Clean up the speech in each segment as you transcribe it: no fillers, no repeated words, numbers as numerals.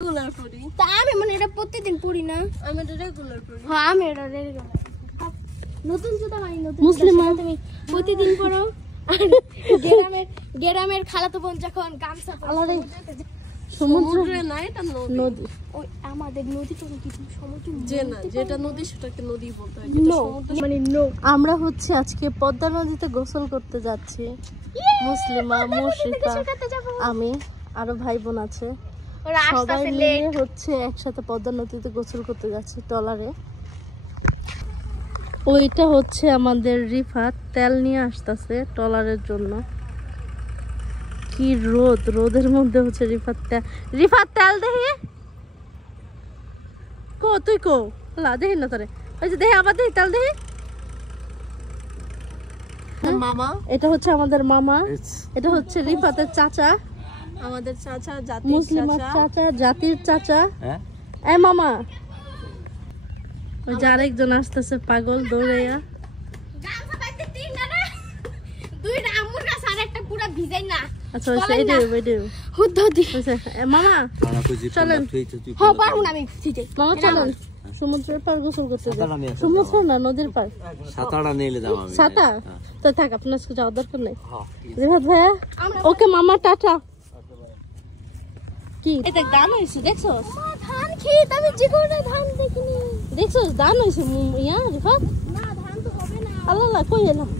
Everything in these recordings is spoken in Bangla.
রেগুলার পড়ি। তা আমি মানে এটা প্রতিদিন পড়ি না। আমি এটা রেগুলার পড়ি। হ্যাঁ আমি এটা রেগুলার। নতুন জুতা মানে নতুন মুসলিম তুমি প্রতিদিন পরো। আর গ্রামের খালাতো বোন যখন গামছা পরে সমুদ্রে না, এটা নদী। ওই আমাদের নদী তো কি সমুদ্র যে না, যেটা নদী সেটাকে নদী বলতে হয়। মানে নো। আমরা হচ্ছে আজকে পদ্মা নদীতে গোসল করতে যাচ্ছি। মুসলিমা, মুশরিকা, আমি আরো ভাই বোন আছে, ওরা সবাই আসতেছে মিলে লেট। হচ্ছে একসাথে পদ্মা নদীতে গোসল করতে যাচ্ছি ট্রলারে। ওইটা হচ্ছে আমাদের রিফাত তেল নিয়ে আসতেছে ট্রলারের জন্য। কি রোদ, রোদের মধ্যে হচ্ছে রিফাত তেল দেখি কো, তুই কো লা দেখি না তোরে, ওই যে দেখি আবার দেখি তেল দেখি। মামা, এটা হচ্ছে আমাদের মামা, এটা হচ্ছে রিফাতের চাচা, আমাদের চাচা, জাতির মুসলিমার চাচা। চাচা, জাতির চাচা। হ্যাঁ এ মামা, ওই যে আরেকজন আসতেছে পাগল দৌড়াইয়া। গামছা পাইতে তিন না না, দুইটা আমুর গাছ আর একটা পুরো ভিজাই না। আচ্ছা ওই সাইডে ওইডে হুদ্দদি মামা চলেন। হ্যাঁ পারবো না আমি ভিজে। মামা চলেন সমুদ্রের পার গোসল করতে যাই। সাঁতার আমি এখন সমুদ্র না, নদীর পার। সাঁতারটা নিয়ে যাও আমি। ছাতা তো থাক, আপনার আজকে যাওয়ার দরকার নেই। রিফাত ভাইয়া ওকে মামা টাটা। কি এটা দান হয়েছে দেখছো? ধান খেত আমি জীবনে ধান দেখিনি। দেখছো দান হয়েছে ইয়া রিফাত। না ধান তো হবে না। আল্লাহ কই এলাম।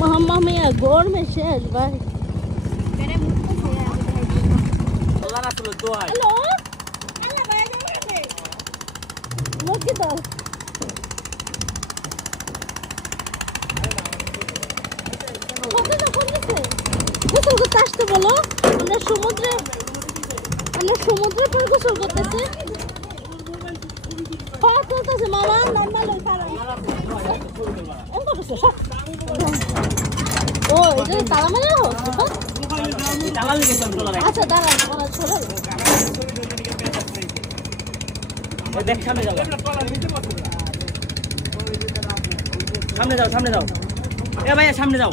मामा में गोर में शेष भाई। मेरे मुंह को से আল্লাহ রাসূল দোয়া। हेलो अल्लाह भाई जाओगे लोग किधर? গোসল করতে আসতে বলো। আমরা সমুদ্রে পরে গোসল করতেছি। পার চলতেছে মামা, নরমাল ওই পার। ও এটা তালা মারা হোক। আচ্ছা দাঁড়ান চলো। দেখ সামনে যাও, সামনে যাও এ ভাইয়া সামনে যাও।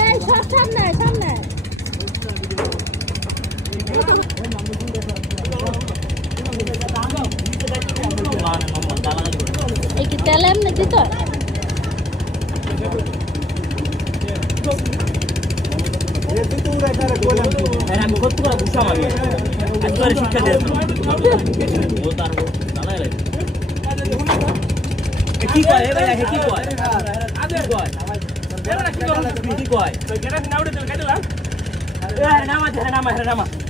এই সব সামনে এই কি তেল এমনি দিত? আমি কত করে বুঝাম আমি আজকে শিক্ষা দিয়েছি ও তার জানা গেল কি কয় ভাইয়া কি কয় আগে কয় এরা কি কয় গেরা নাউড়ে তেল খাইতো না এ নামা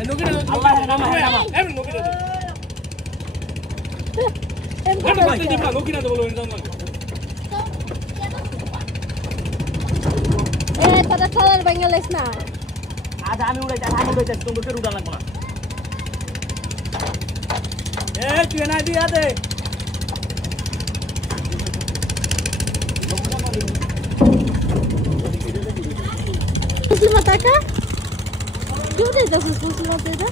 নকিরা আল্লাহ নামা এম নকিরা নকিরা তো বলো এ তোরা ট্রলার বাঙ্গালিস না। আজ আমি উড়াইতে তোমাকে উড়া লাগবে না। এ তুই না দিয়া দে মুসলিমা টাকা কেউ দিতেছিস মুসলিমা এটা